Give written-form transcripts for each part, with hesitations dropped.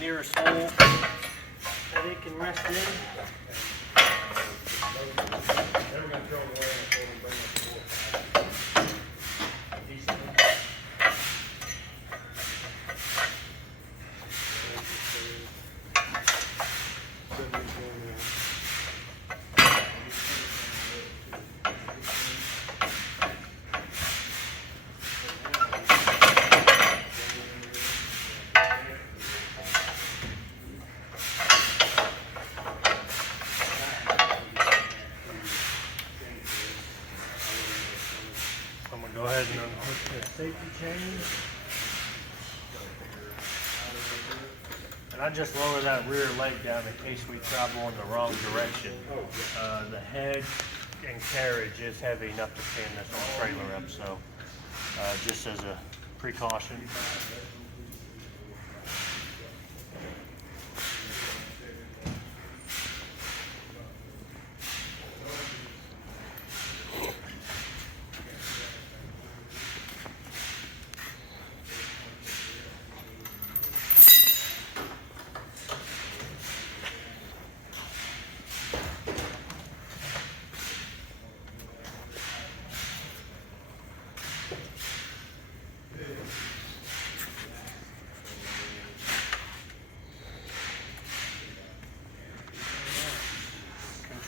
nearest hole that it can rest in. I'm going to go ahead and unhook the safety chain. And I just lower that rear leg down in case we travel in the wrong direction. The head and carriage is heavy enough to stand this whole trailer up, so just as a precaution.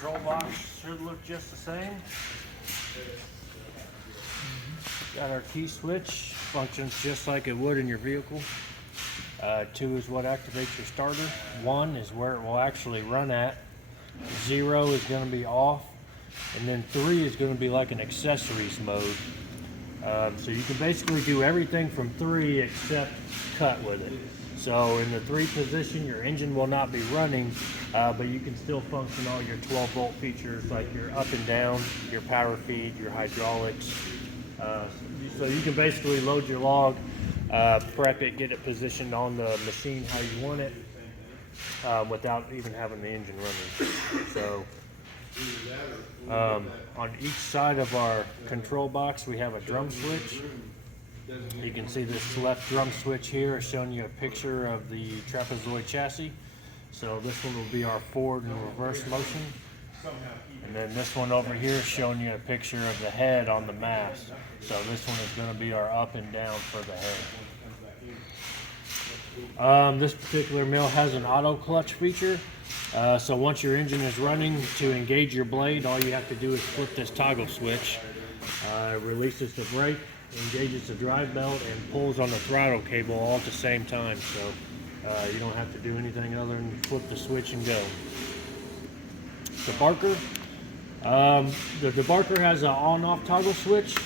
Control box should look just the same. Got our key switch, functions just like it would in your vehicle. 2 is what activates your starter. 1 is where it will actually run at. 0 is going to be off. And then 3 is going to be like an accessories mode. So you can basically do everything from 3 except cut with it. So in the 3 position, your engine will not be running, but you can still function all your 12-volt features like your up and down, your power feed, your hydraulics. So you can basically load your log, prep it, get it positioned on the machine how you want it, without even having the engine running. So on each side of our control box, we have a drum switch. You can see this left drum switch here is showing you a picture of the trapezoid chassis. So this one will be our forward and reverse motion. And then this one over here is showing you a picture of the head on the mast. So this one is going to be our up and down for the head. This particular mill has an auto clutch feature. So once your engine is running, to engage your blade, all you have to do is flip this toggle switch. It releases the brake, engages the drive belt, and pulls on the throttle cable all at the same time. So you don't have to do anything other than flip the switch and go. Debarker. The debarker has an on-off toggle switch.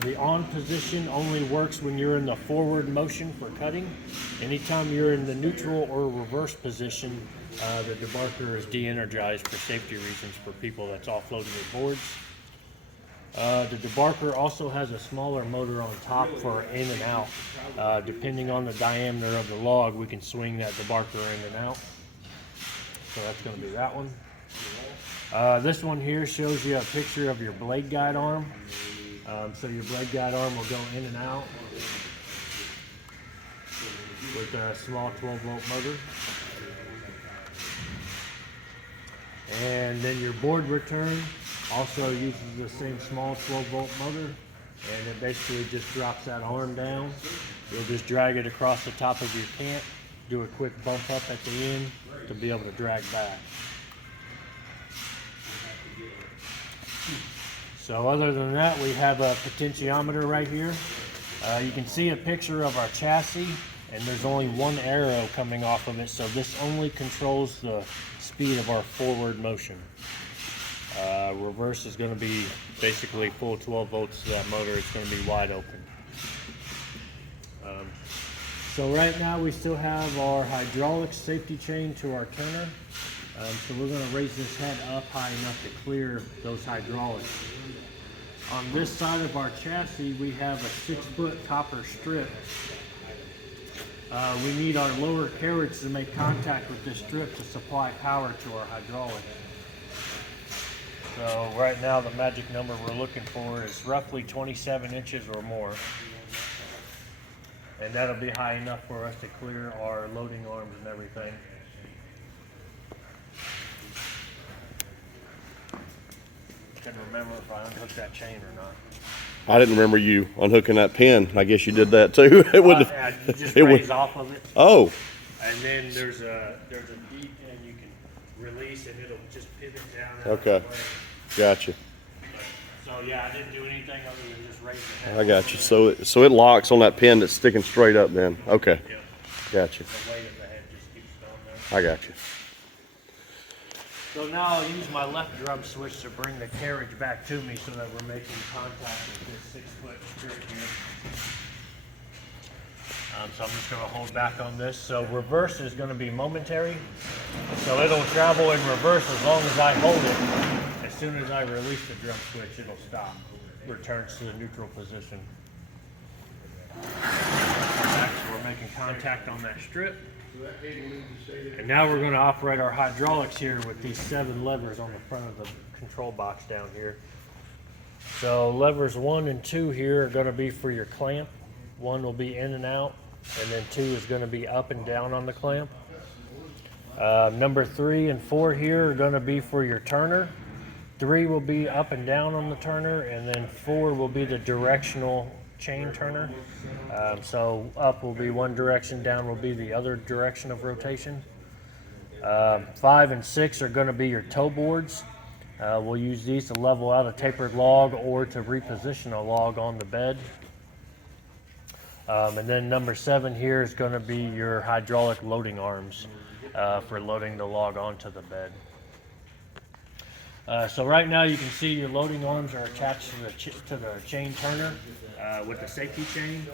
The on position only works when you're in the forward motion for cutting. Anytime you're in the neutral or reverse position, the debarker is de-energized for safety reasons for people that's offloading their boards. The debarker also has a smaller motor on top for in and out. Depending on the diameter of the log, we can swing that debarker in and out. So that's going to be that one. This one here shows you a picture of your blade guide arm. So your blade guide arm will go in and out with a small 12-volt motor. And then your board return also uses the same small 12-volt motor, and it basically just drops that arm down. You'll just drag it across the top of your cant, do a quick bump up at the end to be able to drag back. So other than that, we have a potentiometer right here. You can see a picture of our chassis, and there's only one arrow coming off of it, so this only controls the speed of our forward motion. Reverse is going to be basically full 12 volts to that motor. It's going to be wide open. So right now we still have our hydraulic safety chain to our turner. So we're going to raise this head up high enough to clear those hydraulics. On this side of our chassis, we have a 6-foot copper strip. We need our lower carriage to make contact with this strip to supply power to our hydraulics. So right now the magic number we're looking for is roughly 27 inches or more. and that'll be high enough for us to clear our loading arms and everything. Couldn't remember if I unhooked that chain or not. I didn't remember you unhooking that pin. I guess you did that too. It would. Yeah, you just raise off of it. Oh. And then there's a D pin you can release, and it'll just pivot down. Okay. Gotcha. So yeah, I didn't do anything other than just raise the head. I got you. So it locks on that pin that's sticking straight up then. Okay. Yep. Gotcha. The weight of the head just keeps going there. I got you. So now I'll use my left drum switch to bring the carriage back to me so that we're making contact with this 6-foot strip here. So I'm just going to hold back on this. So reverse is going to be momentary. So it'll travel in reverse as long as I hold it. As soon as I release the drum switch, it'll stop. Returns to the neutral position. So we're making contact on that strip. And now we're going to operate our hydraulics here with these 7 levers on the front of the control box down here. So levers 1 and 2 here are going to be for your clamp. 1 will be in and out, and then 2 is going to be up and down on the clamp. Number 3 and 4 here are going to be for your turner. 3 will be up and down on the turner, and then 4 will be the directional chain turner. So up will be one direction, down will be the other direction of rotation. 5 and 6 are going to be your toe boards. We'll use these to level out a tapered log or to reposition a log on the bed. And then number 7 here is going to be your hydraulic loading arms for loading the log onto the bed. So right now you can see your loading arms are attached to the chain turner with the safety chain.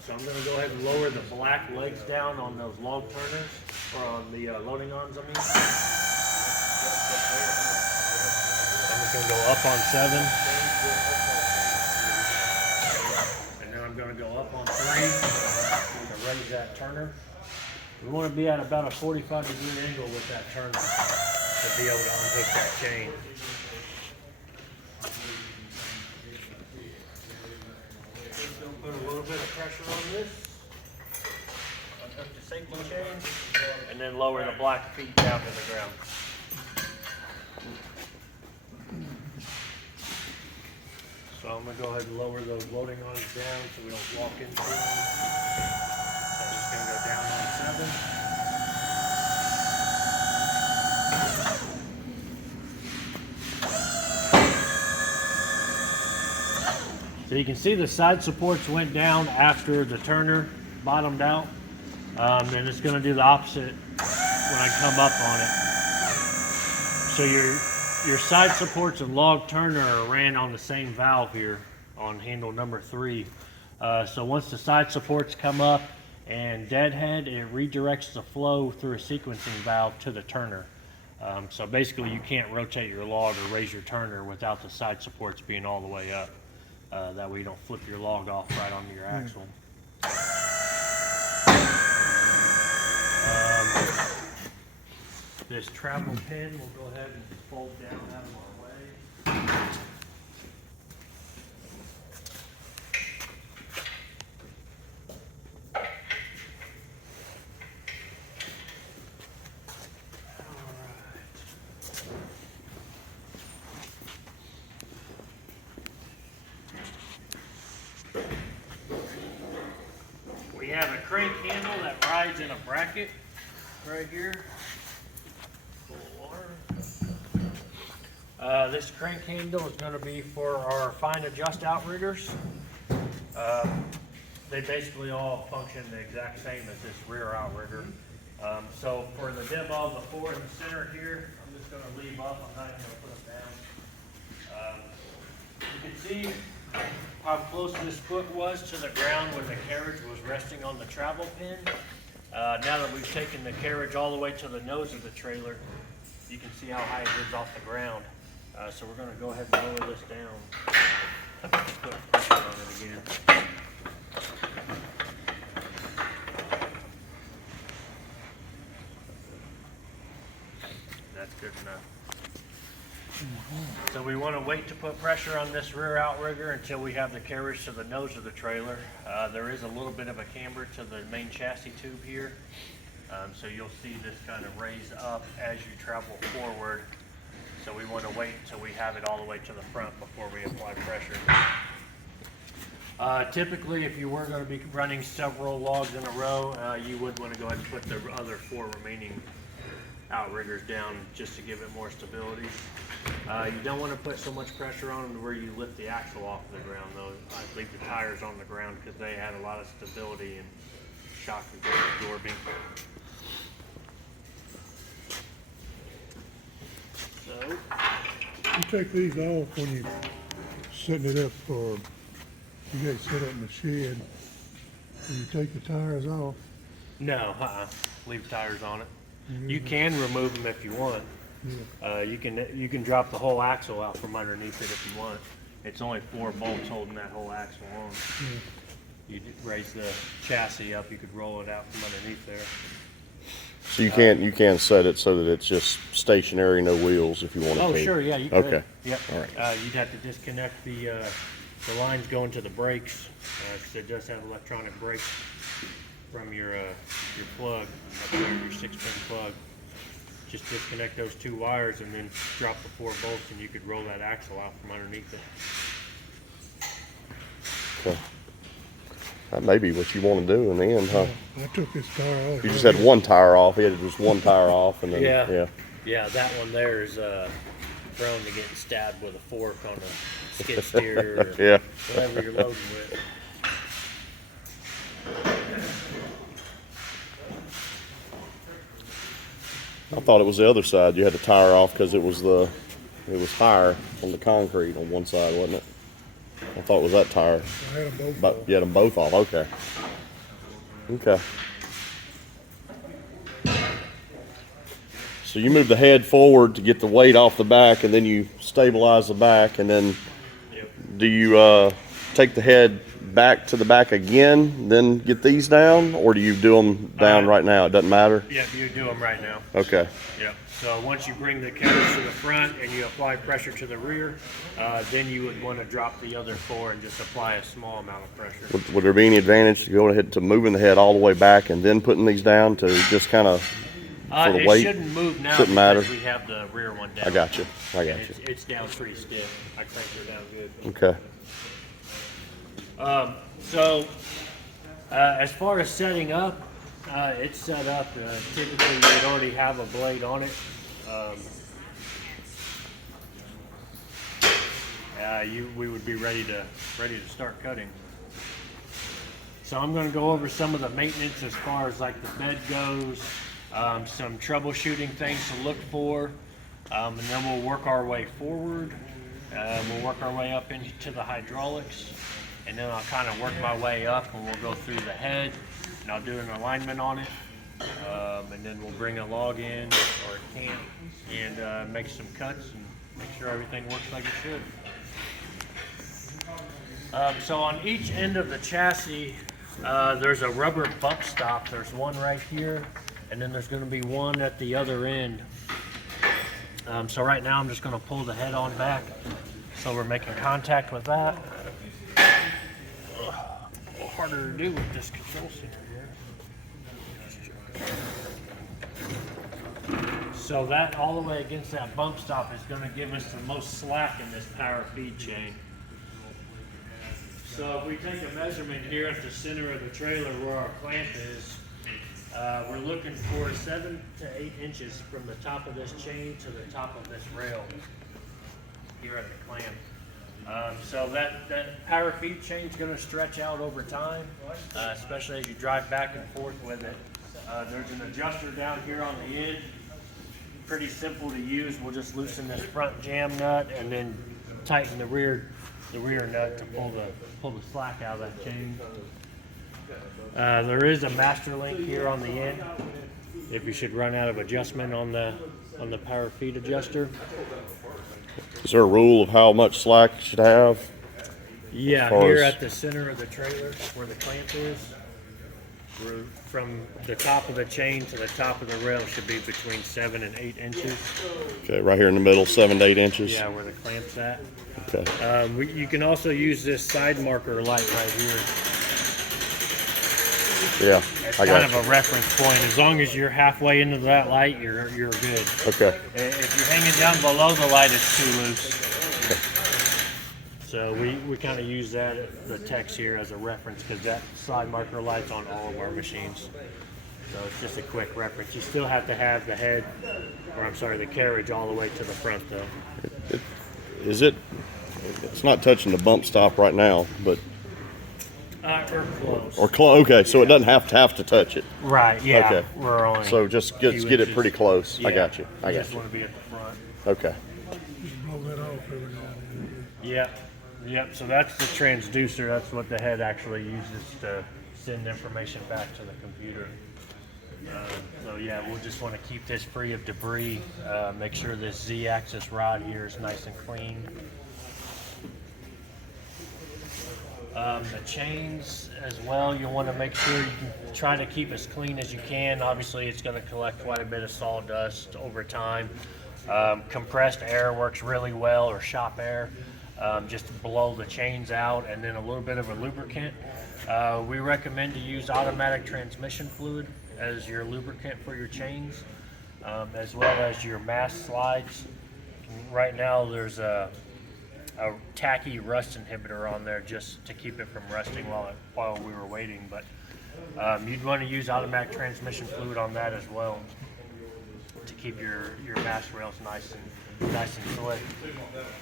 So I'm going to go ahead and lower the black legs down on those log turners, or on the loading arms, I mean. I'm just going to go up on 7. And then I'm going to go up on 3 to raise that turner. We want to be at about a 45-degree angle with that turner to be able to unhook that chain. Put a little bit of pressure on this, unhook the safety chain, and then lower the black feet down to the ground. So I'm going to go ahead and lower those loading arms down so we don't walk into them. So I'm just going to go down on 7. So you can see the side supports went down after the turner bottomed out. And it's going to do the opposite when I come up on it. So your side supports and log turner ran on the same valve here on handle number 3. So once the side supports come up and deadhead, it redirects the flow through a sequencing valve to the turner. So basically you can't rotate your log or raise your turner without the side supports being all the way up. That way you don't flip your log off right onto your axle. This travel pin will go ahead and fold down out of our way. We have a crank handle that rides in a bracket right here. This crank handle is going to be for our fine adjust outriggers. They basically all function the exact same as this rear outrigger. So for the demo of the 4 in the center here, I'm just going to leave up. I'm not even going to put them down. You can see how close this foot was to the ground when the carriage was resting on the travel pin. Now that we've taken the carriage all the way to the nose of the trailer, you can see how high it is off the ground. So we're going to go ahead and lower this down. Put pressure on it again. That's good enough. So we want to wait to put pressure on this rear outrigger until we have the carriage to the nose of the trailer. There is a little bit of a camber to the main chassis tube here. So you'll see this kind of raise up as you travel forward. So we want to wait until we have it all the way to the front before we apply pressure. Typically, if you were going to be running several logs in a row, you would want to go ahead and put the other 4 remaining outriggers down just to give it more stability. You don't want to put so much pressure on them where you lift the axle off the ground though. I leave the tires on the ground because they had a lot of stability and shock absorbing. So You take these off when you're setting it up for, you got it set up in the shed. When you take the tires off, no, leave tires on it. You can remove them if you want. You can drop the whole axle out from underneath it if you want. It's only 4 bolts holding that whole axle on. You raise the chassis up, you could roll it out from underneath there. So you can't set it so that it's just stationary, no wheels, if you wanted to. Oh, sure, yeah, you could. Okay. Yep. All right. You'd have to disconnect the lines going to the brakes because it does have electronic brakes from your plug, up there, your 6-pin plug. Just disconnect those 2 wires and then drop the 4 bolts, and you could roll that axle out from underneath it. Okay. That may be what you want to do in the end, huh? I took this tire off. You just had 1 tire off. He had just 1 tire off, and then Yeah, that one there is prone to getting stabbed with a fork on a skid steer or Yeah. whatever you're loading with. I thought it was the other side. You had the tire off because it was higher on the concrete on one side, wasn't it? I thought it was that tire. I had them both But off. you had them both off. Okay. Okay. So you move the head forward to get the weight off the back, and then you stabilize the back, and then Yep. do you take the head back to the back again, then get these down, or do you do them down right now? It doesn't matter? Yeah, you do them right now. Okay. Yep. So once you bring the carriage to the front and you apply pressure to the rear, then you would want to drop the other 4 and just apply a small amount of pressure. Would there be any advantage to going ahead to moving the head all the way back and then putting these down to just kind of for the It weight? shouldn't move now Shouldn't matter. because we have the rear one down. I got you. I got you. It's down pretty stiff. I cranked her down good. Okay. So as far as setting up, it's set up. Typically, you'd already have a blade on it. We would be ready to start cutting. So I'm going to go over some of the maintenance as far as like the bed goes, some troubleshooting things to look for, and then we'll work our way forward. We'll work our way up into the hydraulics, and then I'll kind of work my way up, and we'll go through the head, and I'll do an alignment on it, and then we'll bring a log in or a camp and make some cuts and make sure everything works like it should. So on each end of the chassis, there's a rubber bump stop. There's one right here, and then there's going to be one at the other end. So right now I'm just going to pull the head on back. So we're making contact with that. A little harder to do with this control center here. So that all the way against that bump stop is going to give us the most slack in this power feed chain. So if we take a measurement here at the center of the trailer where our clamp is, we're looking for 7 to 8 inches from the top of this chain to the top of this rail here at the clamp. So that power feed chain is going to stretch out over time, especially as you drive back and forth with it. There's an adjuster down here on the end. Pretty simple to use. We'll just loosen this front jam nut and then tighten the rear nut to pull the slack out of that chain. There is a master link here on the end if you should run out of adjustment on the power feed adjuster. Is there a rule of how much slack it should have? Yeah, far here as- at the center of the trailer where the clamp is. From the top of the chain to the top of the rail should be between 7 and 8 inches. Okay, right here in the middle, 7 to 8 inches. Yeah, where the clamp's at. Okay. You can also use this side marker light right here. Yeah, It's I got kind of a reference point. As long as you're halfway into that light, you're good. Okay. If you're hanging down below the light, it's too loose. Okay. So we kind of use that, the text here, as a reference because that side marker light's on all of our machines. So it's just a quick reference. You still have to have the head, or I'm sorry, the carriage all the way to the front though. Is it? It's not touching the bump stop right now, but Or close. Okay, so it doesn't have to touch it. Right. Yeah. Okay. We're only. So just get it inches. pretty close. I Yeah, got you. I got just you. want to be at the front. Okay. Just blow that off every now and then. Yep. Yep. So that's the transducer. That's what the head actually uses to send information back to the computer. So yeah, we'll just want to keep this free of debris. Make sure this Z-axis rod here is nice and clean. The chains as well, you want to make sure you can try to keep as clean as you can. Obviously, it's going to collect quite a bit of sawdust over time. Compressed air works really well, or shop air, just to blow the chains out, and then a little bit of a lubricant. We recommend to use automatic transmission fluid as your lubricant for your chains, as well as your mass slides. Right now, there's a tacky rust inhibitor on there just to keep it from rusting while we were waiting. But you'd want to use automatic transmission fluid on that as well to keep your mass rails nice and slick.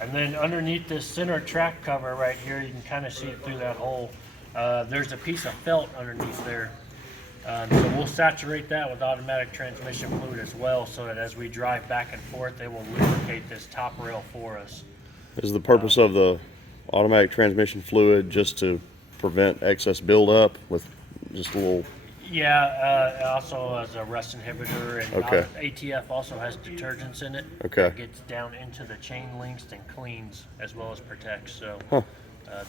And then underneath this center track cover right here, you can kind of see it through that hole. There's a piece of felt underneath there. So we'll saturate that with automatic transmission fluid as well, so that as we drive back and forth, it will lubricate this top rail for us. Is the purpose of the automatic transmission fluid just to prevent excess buildup with just a little? Yeah, also as a rust inhibitor, and Okay. ATF also has detergents in it. Okay. That gets down into the chain links and cleans as well as protects. So the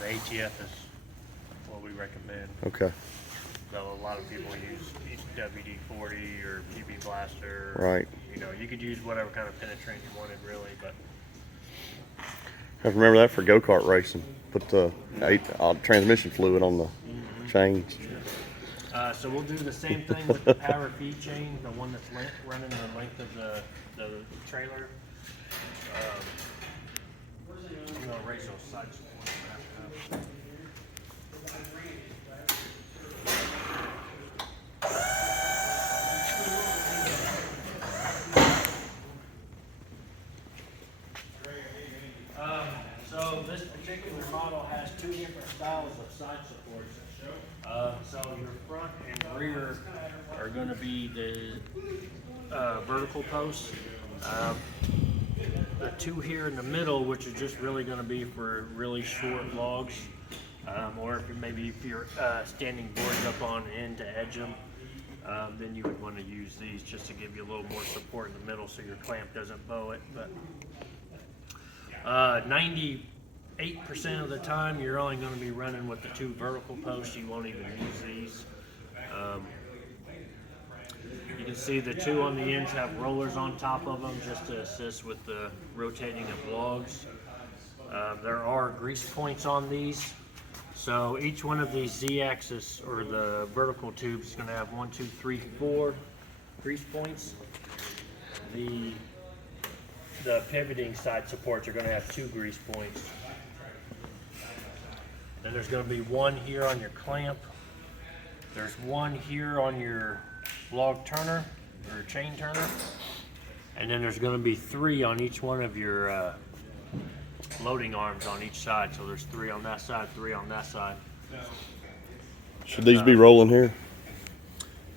ATF is what we recommend. Okay. So a lot of people use WD-40 or PB Blaster. Right. You know, you could use whatever kind of penetrant you wanted, really, but. I have to remember that for go-kart racing. Put the transmission fluid on the chains. So we'll do the same thing with the power feed chain, the one that's running the length of the trailer. I'm gonna raise those side supports. So this particular model has two different styles of side supports. So your front and rear are going to be the vertical posts. The two here in the middle, which are just really going to be for really short logs, or if you're standing boards up on end to edge them, then you would want to use these just to give you a little more support in the middle so your clamp doesn't bow it. But 98% of the time, you're only going to be running with the two vertical posts. You won't even use these. You can see the two on the ends have rollers on top of them just to assist with the rotating of logs. There are grease points on these. So each one of these Z-axis or the vertical tubes is going to have 1, 2, 3, 4 grease points. The pivoting side supports are going to have 2 grease points. Then there's going to be one here on your clamp. There's one here on your log turner or chain turner. And then there's going to be 3 on each one of your loading arms on each side. So there's 3 on that side, 3 on that side. Should these be rolling here?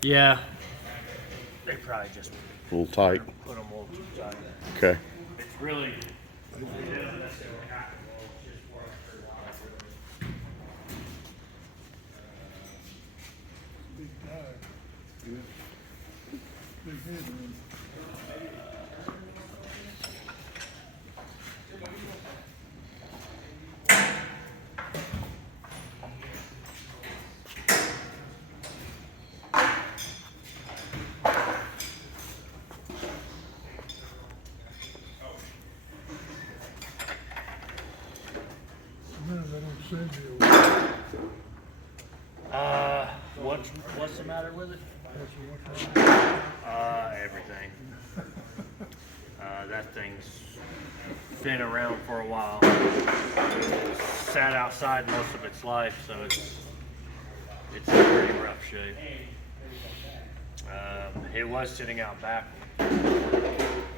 Yeah. They probably just A little tight. put them a little too tight. Okay. It's really. Big tire. Big headroom. what's the matter with it? Everything. That thing's been around for a while. Sat outside most of its life, so it's in pretty rough shape. It was sitting out back a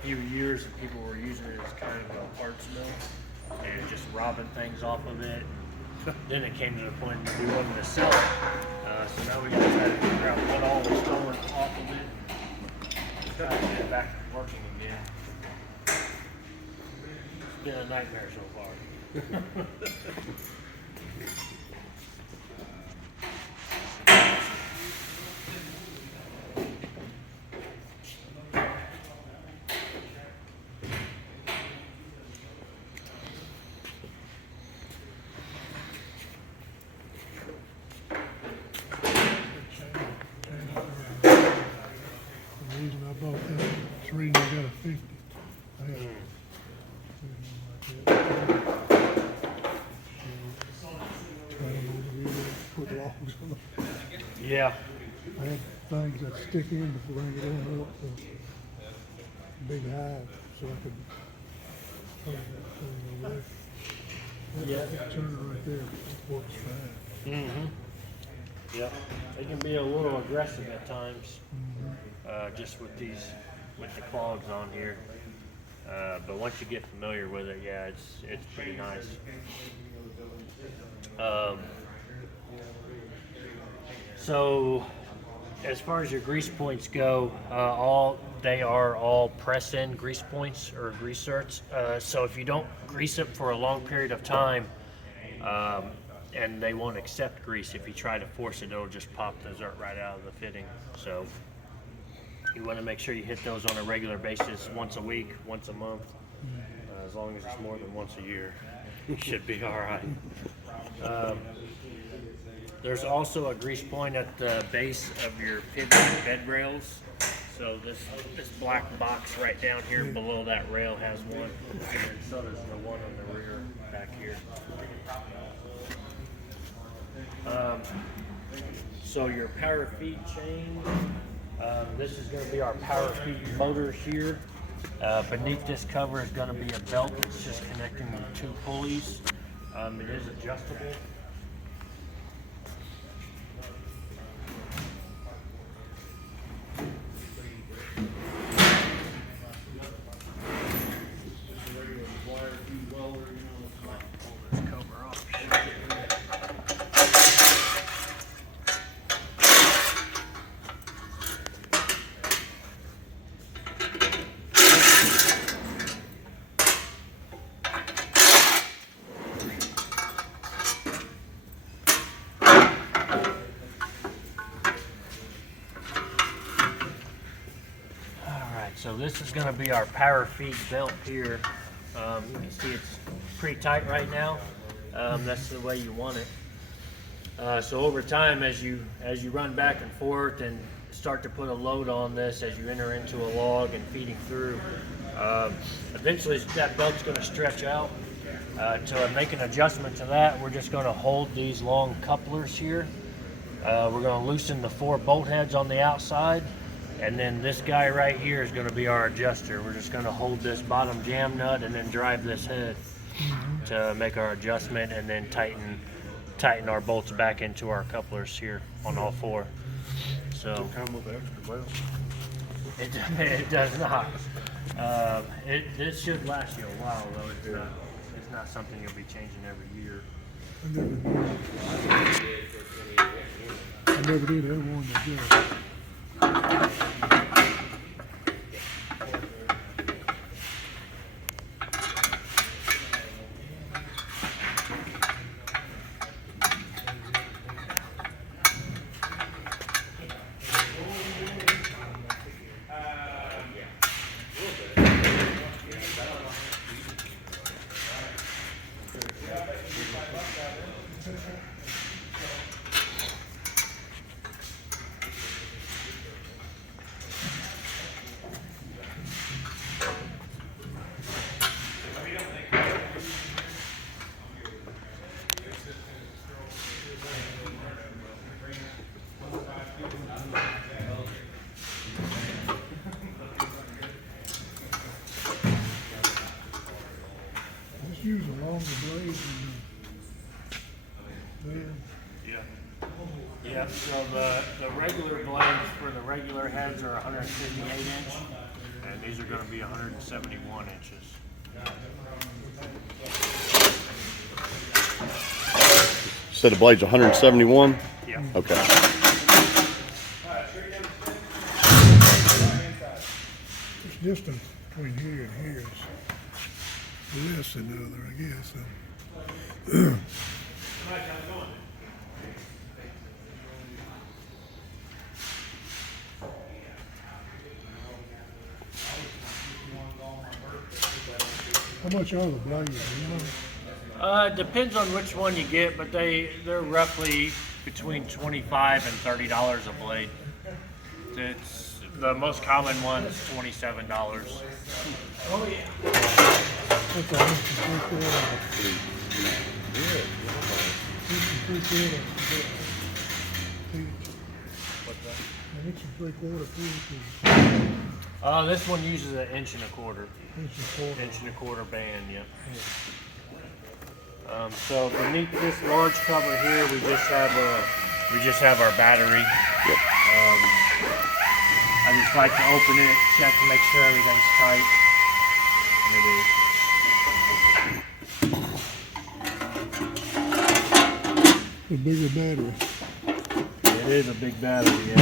few years, and people were using it as kind of a parts mill and just robbing things off of it. And then it came to the point that we wanted to sell it. So now we got to try to figure out what all was stolen off of it and try to get it back working again. It's been a nightmare so far. The reason I bought that, it's the reason I got a 50. I had put logs on them. Yeah. I had things that stick in before I get on up the big hive, so I could turn that thing over there. That turner right there works fine. Mm-hmm. Yep. They can be a little aggressive at times, just with the clogs on here. But once you get familiar with it, yeah, it's pretty nice. So as far as your grease points go, they are all press-in grease points or grease certs. So if you don't grease it for a long period of time, and they won't accept grease, if you try to force it, it'll just pop the zert right out of the fitting. So you want to make sure you hit those on a regular basis, once a week, once a month. As long as it's more than once a year, you should be all right. There's also a grease point at the base of your pivot bed rails. So this black box right down here below that rail has one, and so does the one on the rear back here. So your power feed chain, this is going to be our power feed motor here. Beneath this cover is going to be a belt that's just connecting the two pulleys. It is adjustable. So this is going to be our power feed belt here. You can see it's pretty tight right now. That's the way you want it. So over time, as you run back and forth and start to put a load on this as you enter into a log and feeding through, eventually that belt's going to stretch out. To make an adjustment to that, we're just going to hold these long couplers here. We're going to loosen the 4 bolt heads on the outside. And then this guy right here is going to be our adjuster. We're just going to hold this bottom jam nut and then drive this head to make our adjustment, and then tighten our bolts back into our couplers here on all 4. So Does it come with an extra belt? it does not. It should last you a while though. It's not something you'll be changing every year. I never did have one that did. longer blades than the, Yeah, so the regular blades for the regular heads are 158 inch, and these are going to be 171 inches. Said the blade's 171? Yeah. Okay. it's distance between here and here is less than the other, I guess. How much are the blades? Do you know? Depends on which one you get, but they're roughly between $25 and $30 a blade. It's the most common one is $27. Oh yeah. That's a inch and three-quarter piece. This one uses an inch and a quarter. Inch and a quarter. Band, yeah. So beneath this large cover here, we just have our battery. Yep. I just like to open it, check to make sure everything's tight, and it is. A bigger battery. It is a big battery, yeah.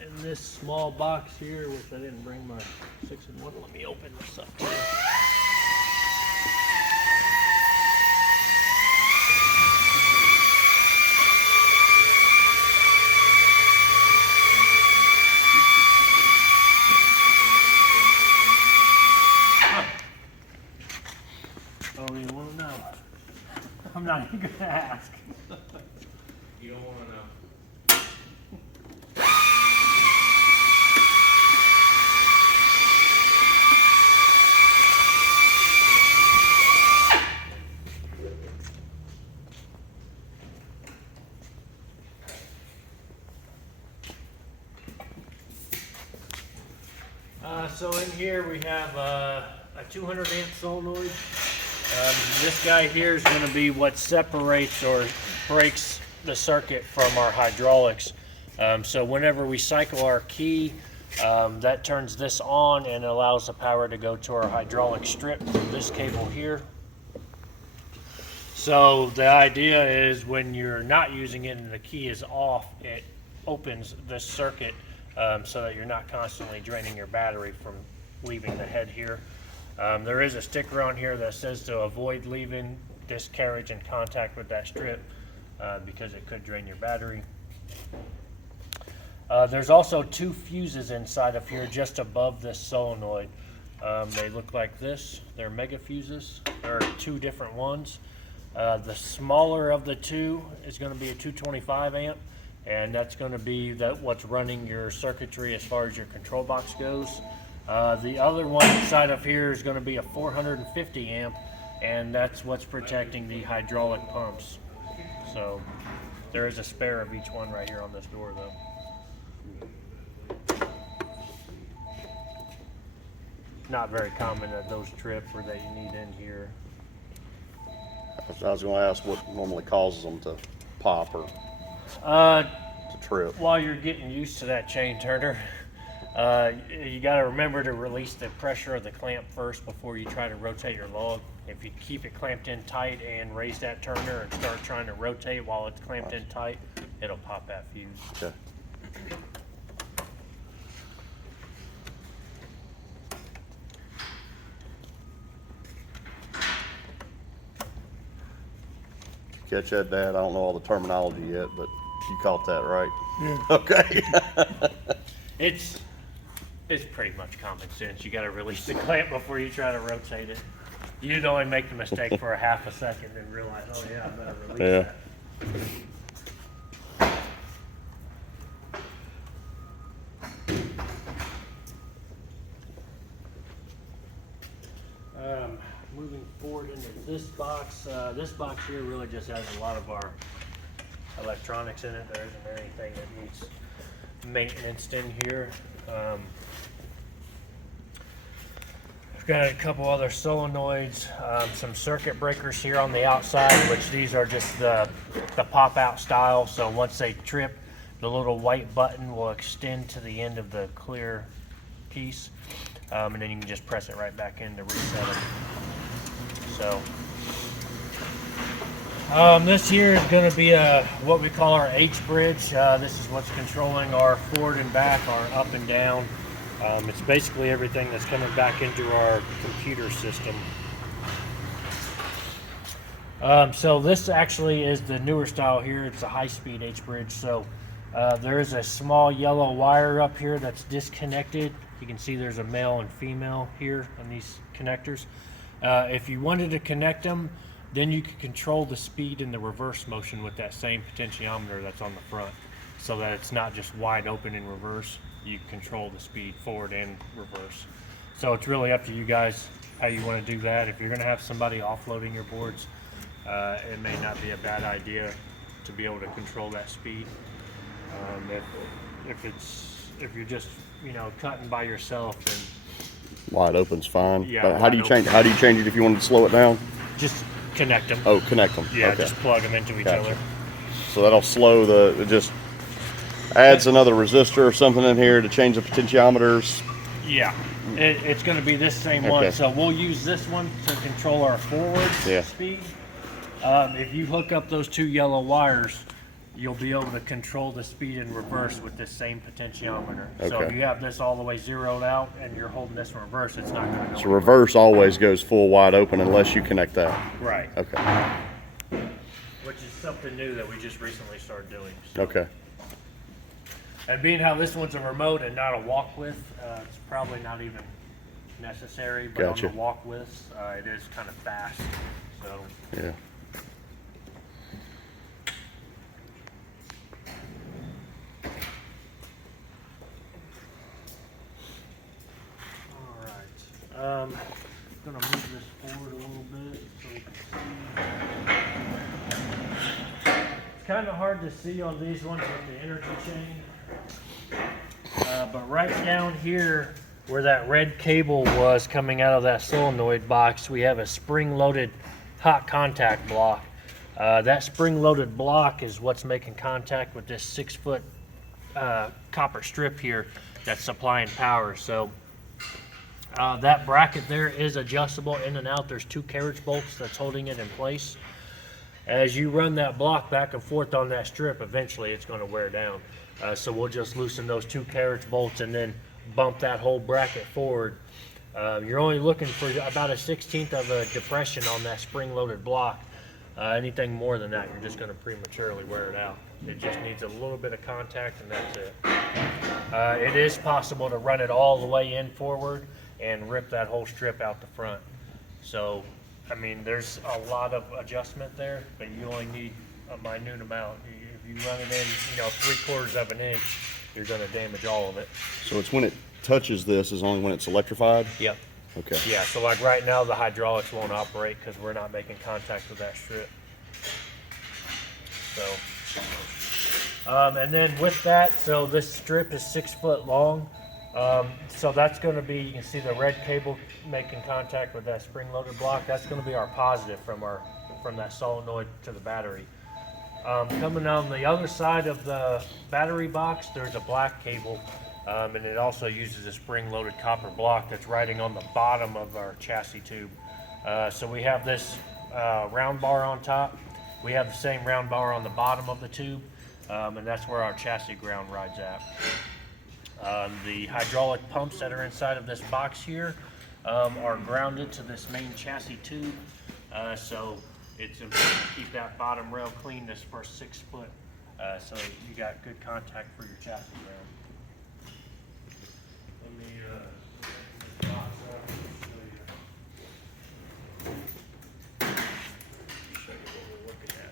In this small box here, which I didn't bring my 6-in-1, let me open this up here. Oh, you want to know? I'm not even going to ask. You don't want to know. So in here we have a 200 amp solenoid. This guy here is going to be what separates or breaks the circuit from our hydraulics. So whenever we cycle our key, that turns this on and allows the power to go to our hydraulic strip from this cable here. So the idea is when you're not using it and the key is off, it opens this circuit so that you're not constantly draining your battery from leaving the head here. There is a sticker on here that says to avoid leaving this carriage in contact with that strip because it could drain your battery. There's also 2 fuses inside of here just above this solenoid. They look like this. They're mega fuses. There are 2 different ones. The smaller of the 2 is going to be a 225 amp, and that's going to be what's running your circuitry as far as your control box goes. The other one inside of here is going to be a 450 amp, and that's what's protecting the hydraulic pumps. So there is a spare of each one right here on this door though. Not very common that those trip or that you need in here. I was going to ask what normally causes them to pop or to trip. While you're getting used to that chain turner, you got to remember to release the pressure of the clamp first before you try to rotate your log. If you keep it clamped in tight and raise that turner and start trying to rotate while it's clamped in tight, it'll pop that fuse. Okay. Catch that, Dad? I don't know all the terminology yet, but you caught that, right? Yeah. Okay. It's pretty much common sense. You got to release the clamp before you try to rotate it. You'd only make the mistake for a half a second and realize, oh yeah, I better release that. is this box. This box here really just has a lot of our electronics in it. There isn't anything that needs maintenance in here. We've got a couple other solenoids, some circuit breakers here on the outside, which these are just the pop out style. So once they trip, the little white button will extend to the end of the clear piece, and then you can just press it right back in to reset it. So this here is going to be what we call our H bridge. This is what's controlling our forward and back, our up and down. It's basically everything that's coming back into our computer system. So this actually is the newer style here. It's a high-speed H bridge. So there is a small yellow wire up here that's disconnected. You can see there's a male and female here on these connectors. If you wanted to connect them, then you could control the speed in the reverse motion with that same potentiometer that's on the front, so that it's not just wide open in reverse. You control the speed forward and reverse. So it's really up to you guys how you want to do that. If you're going to have somebody offloading your boards, it may not be a bad idea to be able to control that speed. If you're just cutting by yourself, then Wide open's fine. Yeah, But how do you change? How do you change it if you wanted to slow it down? just connect them. Oh, connect them. Yeah, Okay. just plug them into each Gotcha. other. So that'll slow the. It just adds another resistor or something in here to change the potentiometers. Yeah, it's going to be this same one. Okay. So we'll use this one to control our forward Yeah. speed. If you hook up those two yellow wires, you'll be able to control the speed in reverse with this same potentiometer. So if Okay. you have this all the way zeroed out and you're holding this in reverse, it's not going to go. So reverse always goes full wide open unless you connect that. Right. Okay. Which is something new that we just recently started doing. So. Okay. And being how this one's a remote and not a walk with, it's probably not even necessary. But Gotcha. on the walk with, it is kind of fast. So. Yeah. All right. I'm gonna move this forward a little bit so we can see. It's kind of hard to see on these ones with the energy chain. But right down here where that red cable was coming out of that solenoid box, we have a spring-loaded hot contact block. That spring-loaded block is what's making contact with this 6-foot copper strip here that's supplying power. So that bracket there is adjustable in and out. There's 2 carriage bolts that's holding it in place. As you run that block back and forth on that strip, eventually it's going to wear down. So we'll just loosen those 2 carriage bolts and then bump that whole bracket forward. You're only looking for about a 1/16 of a depression on that spring-loaded block. Anything more than that, you're just going to prematurely wear it out. It just needs a little bit of contact, and that's it. It is possible to run it all the way in forward and rip that whole strip out the front. So, I mean, there's a lot of adjustment there, but you only need a minute amount. If you run it in, 3/4 of an inch, you're going to damage all of it. So it's when it touches this is only when it's electrified? Yep. Okay. Yeah, so like right now the hydraulics won't operate because we're not making contact with that strip. So, and then with that, so this strip is 6 foot long. So that's going to be, you can see the red cable making contact with that spring-loaded block. That's going to be our positive from that solenoid to the battery. Coming on the other side of the battery box, there's a black cable, and it also uses a spring-loaded copper block that's riding on the bottom of our chassis tube. So we have this round bar on top. We have the same round bar on the bottom of the tube, and that's where our chassis ground rides at. The hydraulic pumps that are inside of this box here are grounded to this main chassis tube, so it's important to keep that bottom rail clean this first 6 foot, so you got good contact for your chassis ground. Let me this box up and show you what we're looking at.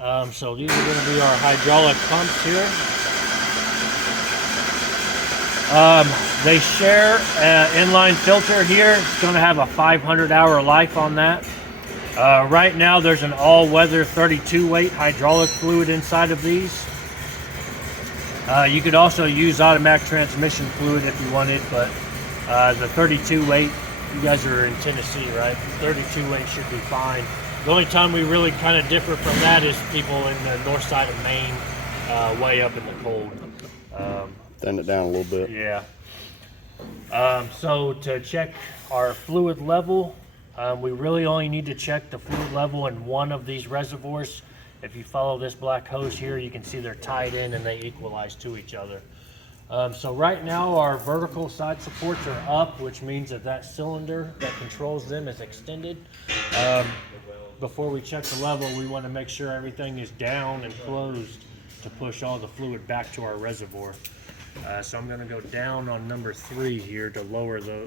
So these are going to be our hydraulic pumps here. They share an inline filter here. It's going to have a 500-hour life on that. Right now there's an all-weather 32 weight hydraulic fluid inside of these. You could also use automatic transmission fluid if you wanted, but the 32 weight, you guys are in Tennessee, right? 32 weight should be fine. The only time we really kind of differ from that is people in the north side of Maine, way up in the cold. Thin it down a little bit. Yeah. So to check our fluid level, we really only need to check the fluid level in one of these reservoirs. If you follow this black hose here, you can see they're tied in and they equalize to each other. So right now our vertical side supports are up, which means that that cylinder that controls them is extended. Before we check the level, we want to make sure everything is down and closed to push all the fluid back to our reservoir. So I'm going to go down on number 3 here to lower the.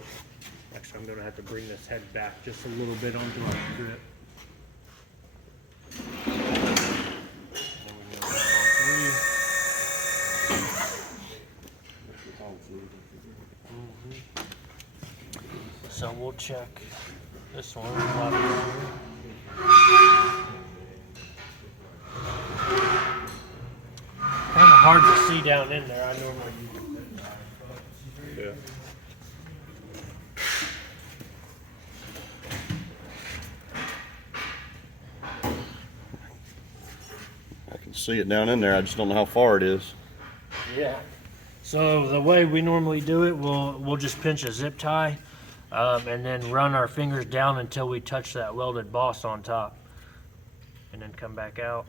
Actually, I'm going to have to bring this head back just a little bit onto our strip. Then we go down on 3. So we'll check this one. Kind of hard to see down in there. I normally Yeah. I can see it down in there. I just don't know how far it is. Yeah. So the way we normally do it, we'll just pinch a zip tie, and then run our fingers down until we touch that welded boss on top, and then come back out.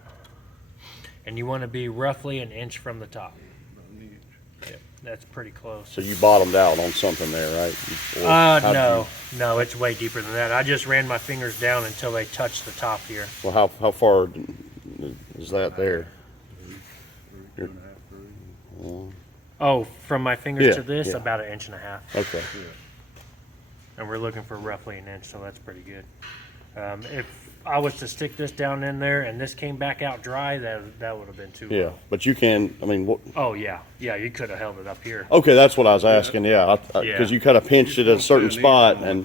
And you want to be roughly an inch from the top. Yep, that's pretty close. So you bottomed out on something there, right? No, it's way deeper than that. I just ran my fingers down until they touched the top here. Well, how far is that there? Oh, from my fingers Yeah, to this, yeah. about 1.5 inches. Okay. And we're looking for roughly an inch, so that's pretty good. If I was to stick this down in there and this came back out dry, that would have been too Yeah, low. but you can. I mean, what? Oh yeah, you could have held it up here. Okay, that's what I was asking. Yeah, because Yeah. you kind of pinched it at a certain spot, and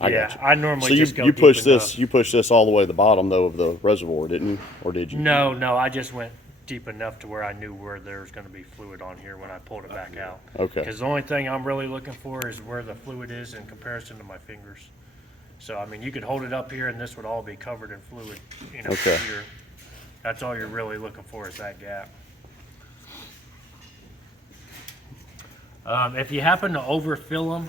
I got you. I normally So just go you deep pushed enough. this. You pushed this all the way to the bottom though of the reservoir, didn't you? Or did you? No, I just went deep enough to where I knew where there was going to be fluid on here when I pulled it back out. Okay. Because the only thing I'm really looking for is where the fluid is in comparison to my fingers. So I mean, you could hold it up here and this would all be covered in fluid. Okay. Here. That's all you're really looking for is that gap. If you happen to overfill them,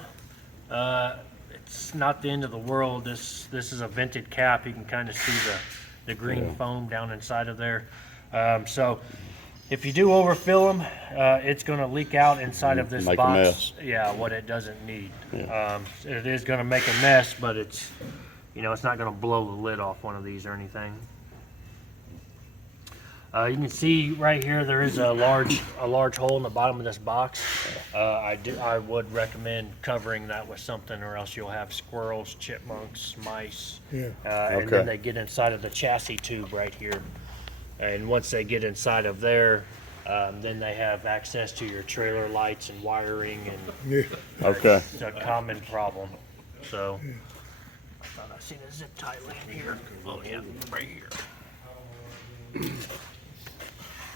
it's not the end of the world. This is a vented cap. You can kind of see the green foam down inside of there. So if you do overfill them, it's going to leak out inside of this Make a box. mess. Yeah, what it doesn't need. Yeah. It is going to make a mess, but it's not going to blow the lid off one of these or anything. You can see right here there is a large hole in the bottom of this box. I would recommend covering that with something, or else you'll have squirrels, chipmunks, mice, Yeah. and Okay. then they get inside of the chassis tube right here. And once they get inside of there, then they have access to your trailer lights and wiring, and Yeah. Okay. it's a common problem. So I thought I seen a zip tie laying here. Oh yeah, right here.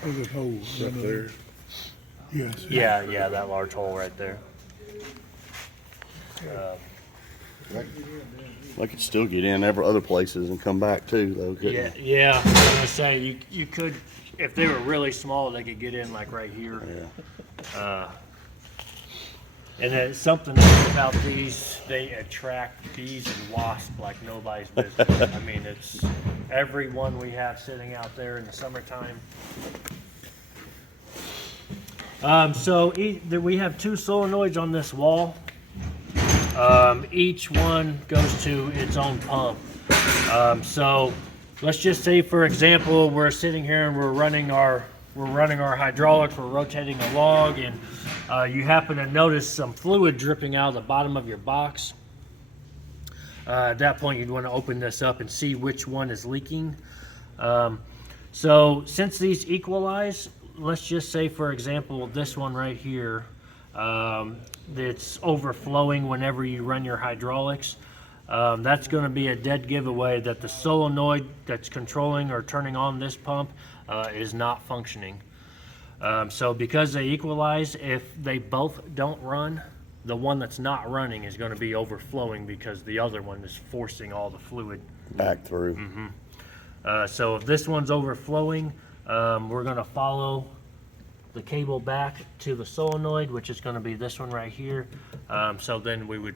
There's a hole right there. Yes. Yeah, that large hole right there. I could still get in other places and come back too, though. Couldn't you? Yeah. I was gonna say you could, if they were really small, they could get in like right here. Yeah. And then something else about these, they attract bees and wasps like nobody's business. I mean, it's every one we have sitting out there in the summertime. So we have 2 solenoids on this wall. Each one goes to its own pump. So let's just say, for example, we're sitting here and we're running our hydraulics, we're rotating a log, and you happen to notice some fluid dripping out of the bottom of your box. At that point, you'd want to open this up and see which one is leaking. So since these equalize, let's just say, for example, this one right here, that's overflowing whenever you run your hydraulics. That's going to be a dead giveaway that the solenoid that's controlling or turning on this pump is not functioning. So because they equalize, if they both don't run, the one that's not running is going to be overflowing because the other one is forcing all the fluid Back through. so if this one's overflowing, we're going to follow the cable back to the solenoid, which is going to be this one right here. So then we would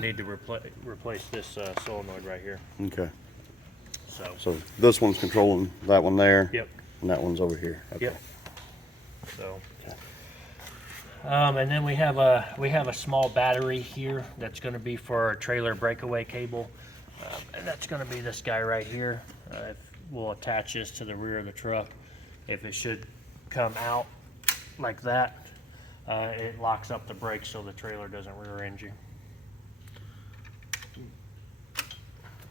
need to replace this solenoid right here. Okay. So So this one's controlling that one there. yep, And that one's over here. Okay. yep. So and then we have a small battery here that's going to be for our trailer breakaway cable, and that's going to be this guy right here. We'll attach this to the rear of the truck. If it should come out like that, it locks up the brakes so the trailer doesn't rear end you.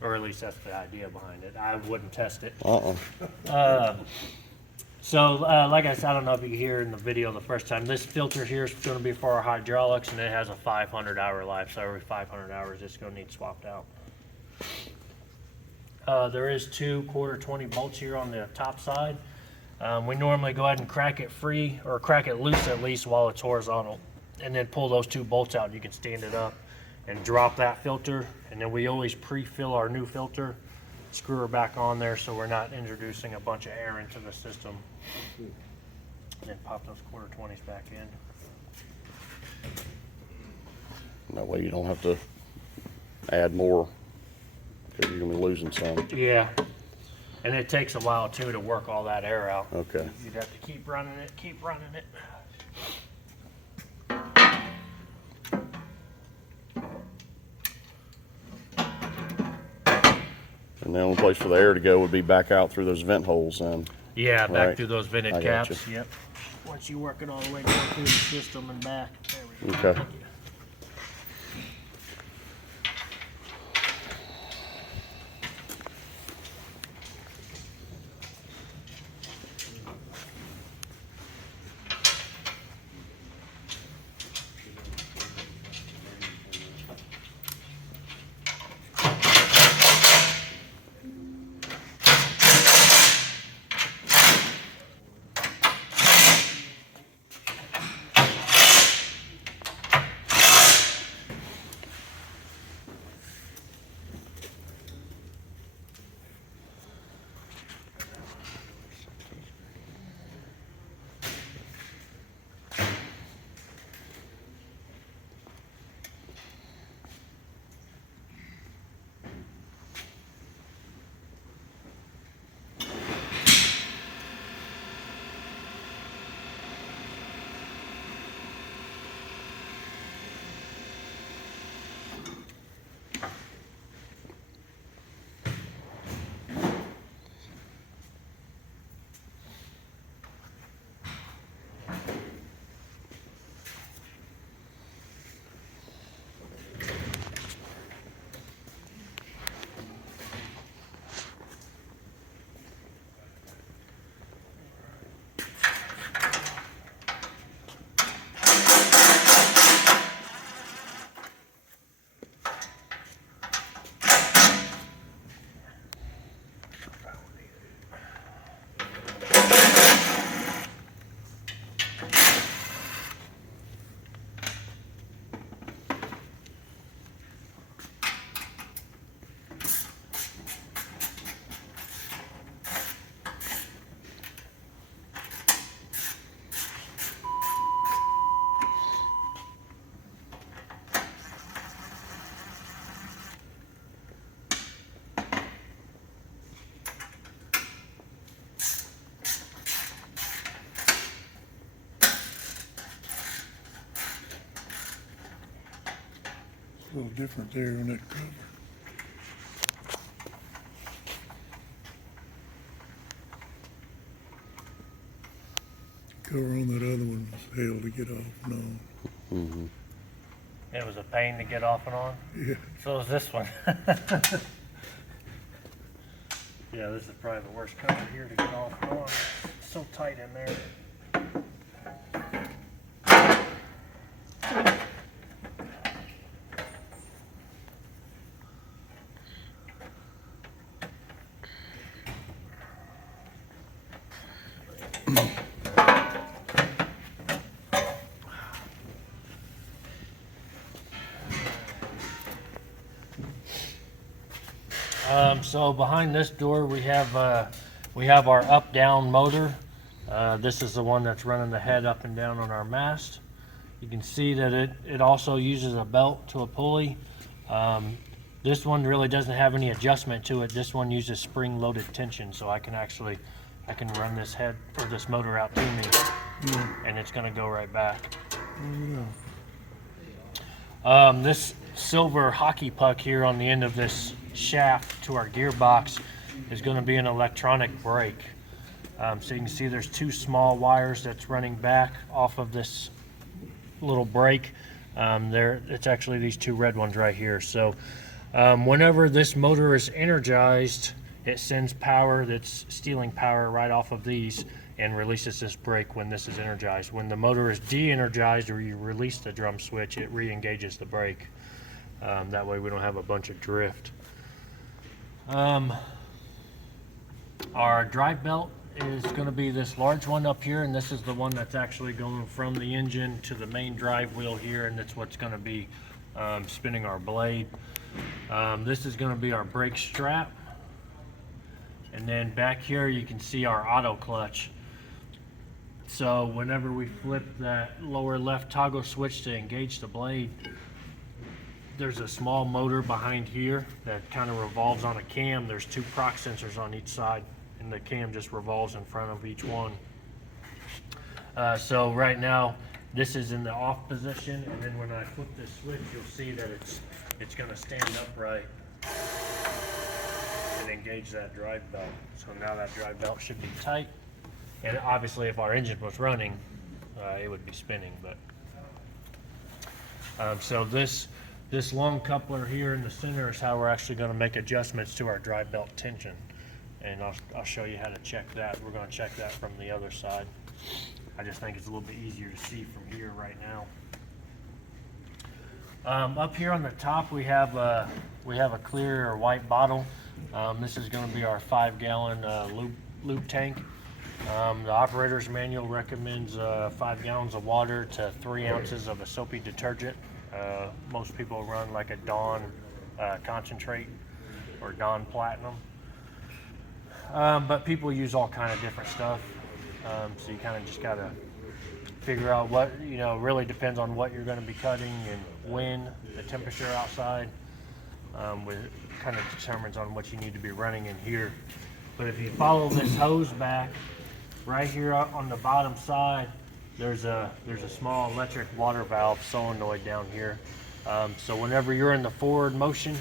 Or at least that's the idea behind it. I wouldn't test it. So, like I said, I don't know if you can hear in the video the first time, this filter here is going to be for our hydraulics, and it has a 500-hour life, so every 500 hours it's going to need swapped out. There is 2 1/4 bolts here on the top side. We normally go ahead and crack it free, or crack it loose at least while it's horizontal, and then pull those 2 bolts out. You can stand it up and drop that filter, and then we always pre-fill our new filter, screw her back on there so we're not introducing a bunch of air into the system. And then pop those 1/4 back in. That way you don't have to add more because you're going to be losing some. Yeah, and it takes a while too to work all that air out. Okay. You'd have to keep running it, keep running it. And the only place for the air to go would be back out through those vent holes then. Yeah, back Right. through those vented I got caps. you. Yep. Once you work it all the way down through the system and back. There we go. Okay. Thank you. A little different there on that cover. Cover on that other one was hell to get off and on. It was a pain to get off and on. Yeah, So is this one. Yeah, this is probably the worst cover here to get off on. It's so tight in there. So behind this door we have our up-down motor. This is the one that's running the head up and down on our mast. You can see that it also uses a belt to a pulley. This one really doesn't have any adjustment to it. This one uses spring-loaded tension, so I can run this head or this motor out to me, and it's going to go right back. This silver hockey puck here on the end of this shaft to our gearbox is going to be an electronic brake. So you can see there's two small wires that's running back off of this little brake. It's actually these two red ones right here. So whenever this motor is energized, it sends power that's stealing power right off of these and releases this brake when this is energized. When the motor is de-energized or you release the drum switch, it re-engages the brake. That way we don't have a bunch of drift. Our drive belt is going to be this large one up here, and this is the one that's actually going from the engine to the main drive wheel here, and that's what's going to be spinning our blade. This is going to be our brake strap, and then back here you can see our auto clutch. So whenever we flip that lower left toggle switch to engage the blade, there's a small motor behind here that kind of revolves on a cam. There's two proc sensors on each side, and the cam just revolves in front of each one. So right now this is in the off position, and then when I flip this switch, you'll see that it's going to stand upright and engage that drive belt. So now that drive belt should be tight, and obviously if our engine was running, it would be spinning. But so this long coupler here in the center is how we're actually going to make adjustments to our drive belt tension, and I'll show you how to check that. We're going to check that from the other side. I just think it's a little bit easier to see from here right now. Up here on the top we have a clear or white bottle. This is going to be our 5-gallon lube tank. The operator's manual recommends 5 gallons of water to 3 ounces of a soapy detergent. Most people run like a Dawn concentrate or Dawn Platinum, but people use all kind of different stuff. So you kind of just gotta figure out what, really depends on what you're going to be cutting and when, the temperature outside, kind of determines on what you need to be running in here. But if you follow this hose back, right here on the bottom side, there's a small electric water valve solenoid down here. So whenever you're in the forward motion,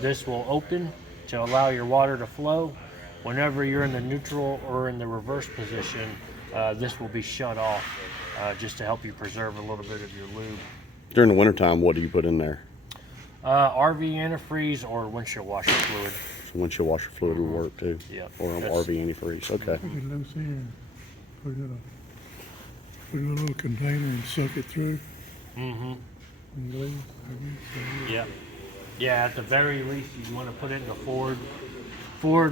this will open to allow your water to flow. Whenever you're in the neutral or in the reverse position, this will be shut off, just to help you preserve a little bit of your lube. During the wintertime, what do you put in there? RV antifreeze or windshield washer fluid. So windshield washer fluid will work too? Yep. Or RV antifreeze, okay. Put it loose in, put it in a little container and suck it through. Mm-hmm. And leave. Yeah. Yeah, at the very least you want to put it in the forward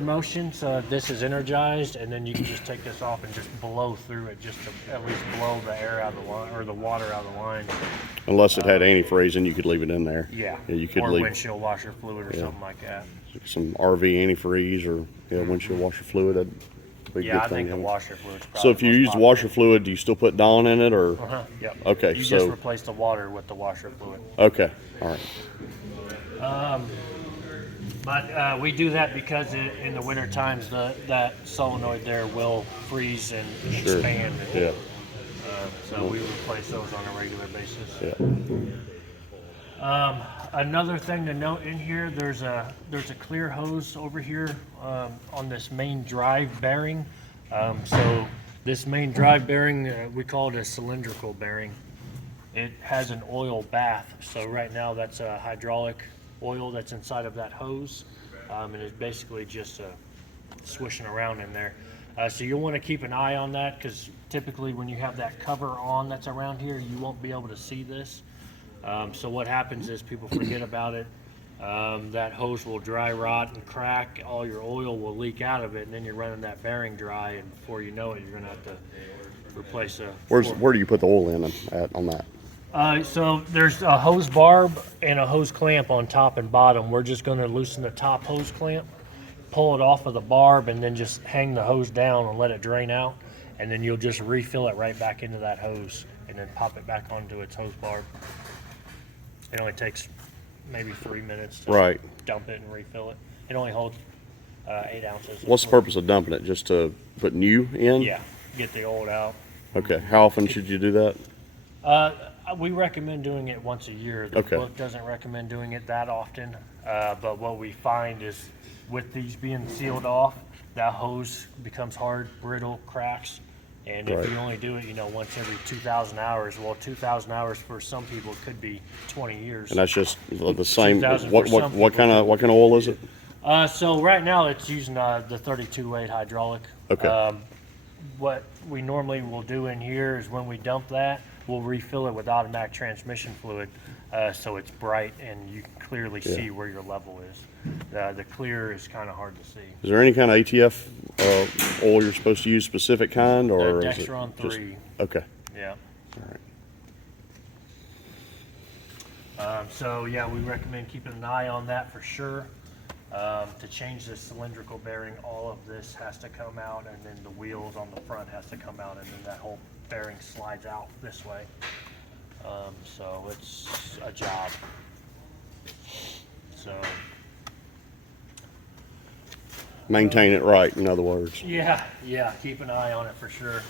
motion, so this is energized, and then you can just take this off and just blow through it, just to at least blow the air out of the line, or the water out of the line. Unless it had antifreeze, and you could leave it in there. Yeah, you could or leave windshield washer fluid or something like that. some RV antifreeze or windshield washer fluid. That'd be a Yeah, good I thing. think the washer fluid's probably So if you the most use popular. washer fluid, do you still put Dawn in it, or? Yep. Okay, You so just replace the water with the washer fluid. okay, all right. But we do that because in the winter times that solenoid there will freeze and Sure. expand. Yeah. So we replace those on a regular basis. Yeah. Another thing to note in here, there's a clear hose over here on this main drive bearing. So this main drive bearing, we call it a cylindrical bearing. It has an oil bath. So right now that's a hydraulic oil that's inside of that hose, and it's basically just swishing around in there. So you'll want to keep an eye on that, because typically when you have that cover on that's around here, you won't be able to see this. So what happens is people forget about it. That hose will dry rot and crack. All your oil will leak out of it, and then you're running that bearing dry, and before you know it, you're gonna have to replace a. Where do you put the oil in at on that? So there's a hose barb and a hose clamp on top and bottom. We're just gonna loosen the top hose clamp, pull it off of the barb, and then just hang the hose down and let it drain out, and then you'll just refill it right back into that hose and then pop it back onto its hose barb. It only takes maybe 3 minutes to Right. dump it and refill it. It only holds 8 ounces. What's the purpose of dumping it? Just to put new in? Yeah, get the old out. Okay. How often should you do that? We recommend doing it once a year. The Okay. book doesn't recommend doing it that often, but what we find is with these being sealed off, that hose becomes hard, brittle, cracks. And if Right. you only do it, once every 2,000 hours, well, 2,000 hours for some people could be 20 years. And that's just the same. 2,000 What for some what kind of oil is it? So right now it's using the 32-weight hydraulic. Okay. What we normally will do in here is when we dump that, we'll refill it with automatic transmission fluid, so it's bright and you can clearly see where your level is. The clear is kind of hard to see. Is there any kind of ATF oil you're supposed to use, specific kind, or The is it Dextron just- 3. Okay. Yeah. All right. So yeah, we recommend keeping an eye on that for sure. To change the cylindrical bearing, all of this has to come out, and then the wheels on the front has to come out, and then that whole bearing slides out this way. So it's a job. So Maintain it right, in other words. yeah, keep an eye on it for sure.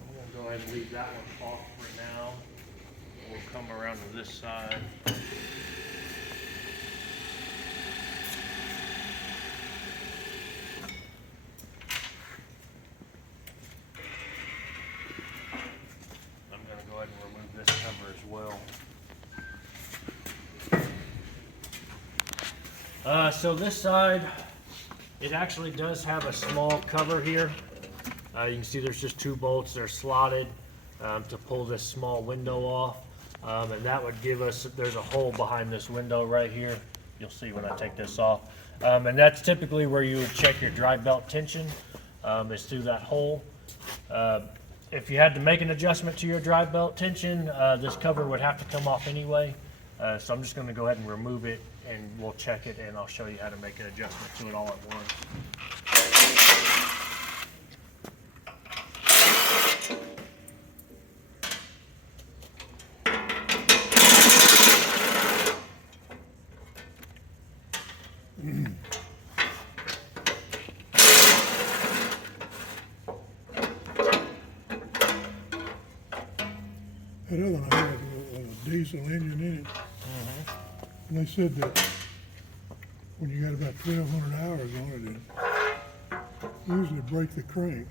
I'm gonna go ahead and leave that one off for now. We'll come around to this side. I'm gonna go ahead and remove this cover as well. So this side, it actually does have a small cover here. You can see there's just 2 bolts. They're slotted to pull this small window off. And that would give us, there's a hole behind this window right here. You'll see when I take this off. And that's typically where you would check your drive belt tension, is through that hole. If you had to make an adjustment to your drive belt tension, this cover would have to come off anyway. So I'm just going to go ahead and remove it, and we'll check it, and I'll show you how to make an adjustment to it all at once. That other one had a diesel engine in it. And they said that when you got about 1,200 hours on it, it usually break the crank.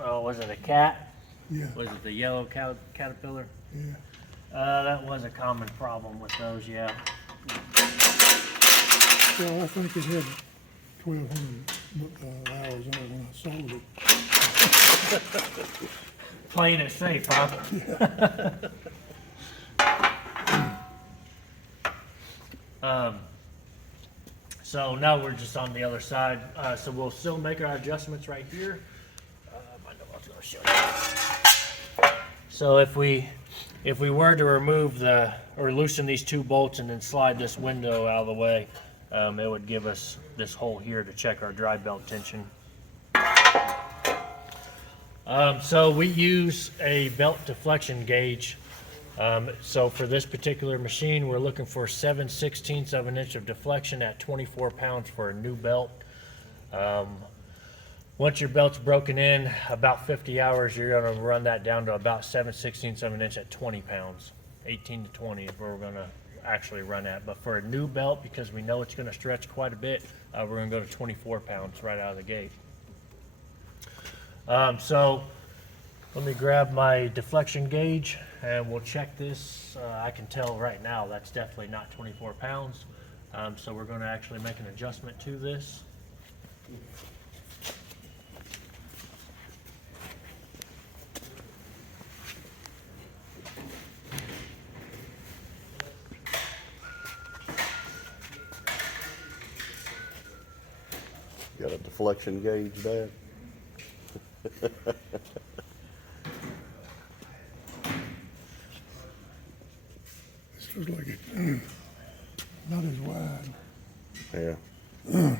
Oh, was it a cat? Yeah, Was it the yellow caterpillar? yeah. That was a common problem with those, yeah. Well, I think it had 1,200 hours on it when I sold it. Playing it safe, huh? So now we're just on the other side. So we'll still make our adjustments right here. I know what I was going to show you. So if we were to remove or loosen these 2 bolts and then slide this window out of the way, it would give us this hole here to check our drive belt tension. So we use a belt deflection gauge. So for this particular machine, we're looking for 7/16 of an inch of deflection at 24 pounds for a new belt. Once your belt's broken in, about 50 hours, you're going to run that down to about 7/16 of an inch at 20 pounds. 18 to 20 is where we're going to actually run at. But for a new belt, because we know it's going to stretch quite a bit, we're going to go to 24 pounds right out of the gate. So let me grab my deflection gauge and we'll check this. I can tell right now that's definitely not 24 pounds. So we're going to actually make an adjustment to this. Got a deflection gauge, Dad? This looks like it's not as wide. Yeah. There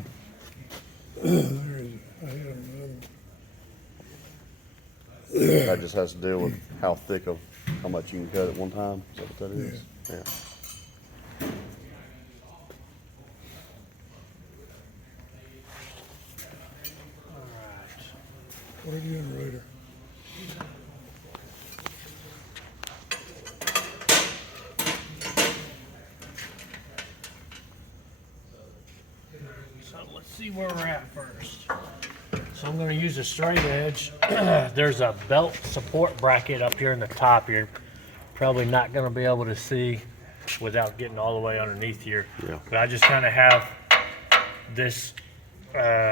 is, I had another. That just has to deal with how thick of, how much you can cut at one time. Is that what that is? Yeah. What are you doing, Raider? So let's see where we're at first. So I'm going to use a straight edge. There's a belt support bracket up here in the top. You're probably not going to be able to see without getting all the way underneath here. Yeah. But I just kind of have this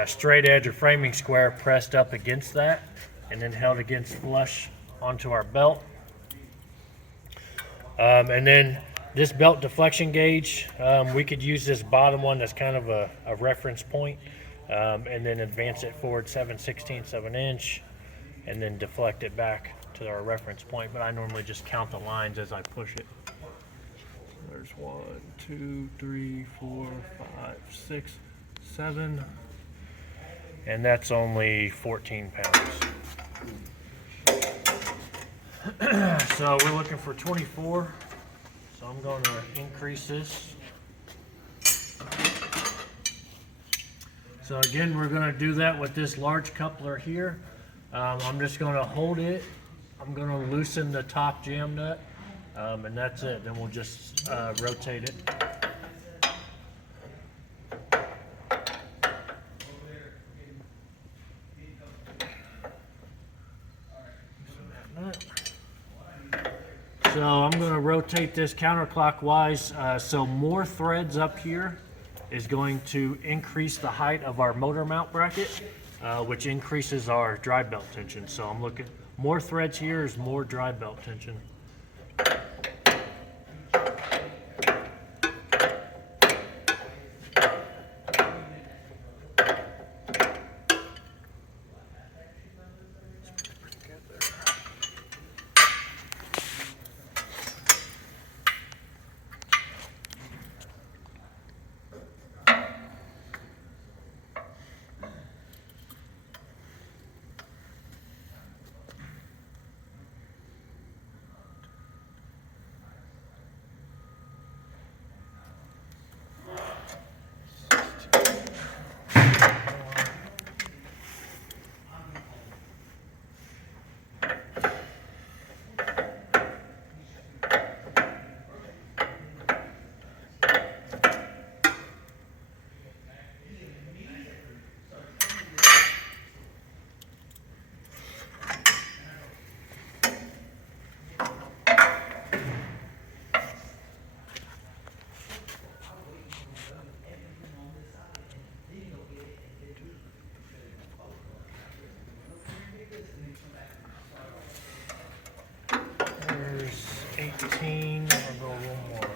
straight edge or framing square pressed up against that and then held against flush onto our belt. And then this belt deflection gauge, we could use this bottom one that's kind of a reference point, and then advance it forward 7/16 of an inch and then deflect it back to our reference point. But I normally just count the lines as I push it. There's 1, 2, 3, 4, 5, 6, 7, and that's only 14 pounds. So we're looking for 24. So I'm going to increase this. So again, we're going to do that with this large coupler here. I'm just going to hold it. I'm going to loosen the top jam nut, and that's it. Then we'll just rotate it. So I'm going to rotate this counterclockwise. So more threads up here is going to increase the height of our motor mount bracket, which increases our drive belt tension. So I'm looking, more threads here is more drive belt tension. There's 18. I'll go a little more.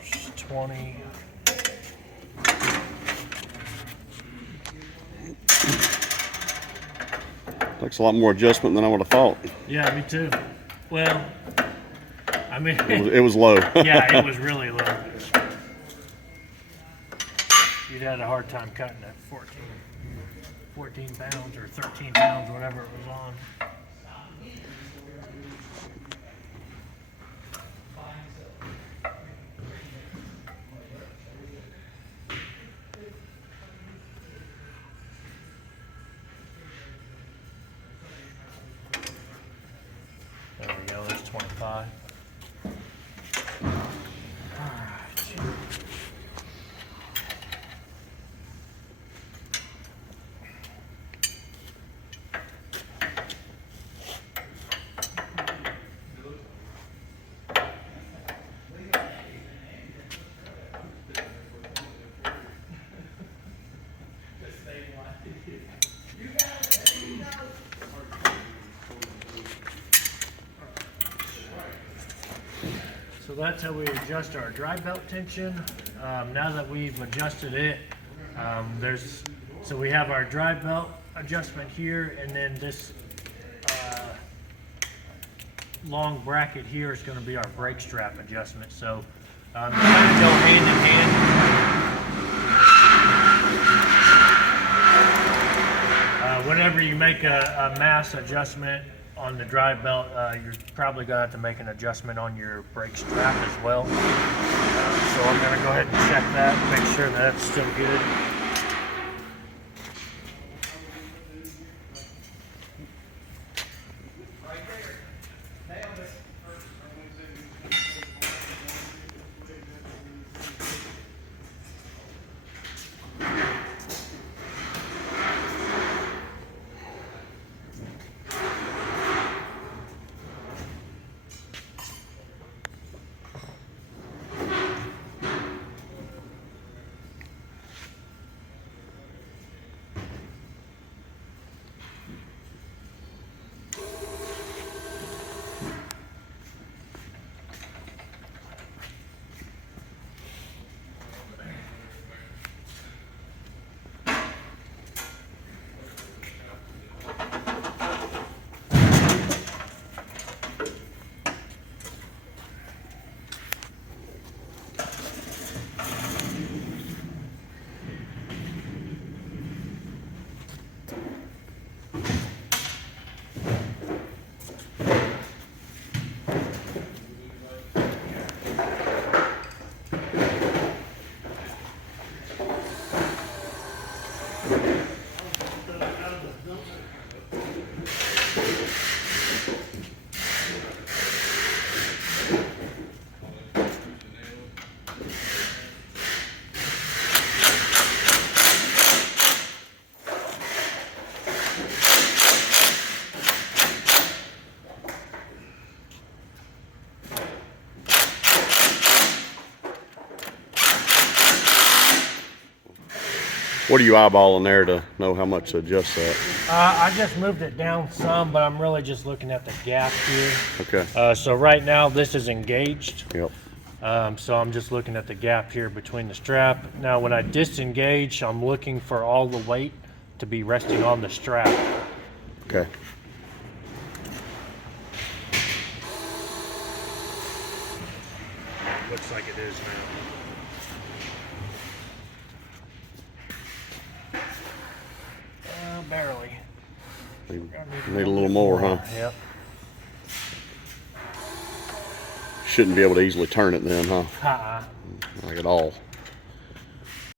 There's 20. Takes a lot more adjustment than I would have thought. Yeah, me too. Well, I mean, It was low. yeah, it was really low. You'd had a hard time cutting at 14 pounds or 13 pounds, whatever it was on. high. So that's how we adjust our drive belt tension. Now that we've adjusted it, so we have our drive belt adjustment here, and then this long bracket here is going to be our brake strap adjustment. So kind of go hand in hand. Whenever you make a mass adjustment on the drive belt, you're probably going to have to make an adjustment on your brake strap as well. So I'm going to go ahead and check that, make sure that's still good. What are you eyeballing there to know how much to adjust that? I just moved it down some, but I'm really just looking at the gap here. Okay. So right now this is engaged. Yep. So I'm just looking at the gap here between the strap. Now when I disengage, I'm looking for all the weight to be resting on the strap. Okay. Looks like it is now. Barely. Need a little more, huh? Yep. Shouldn't be able to easily turn it then, huh? Uh-uh. Like at all.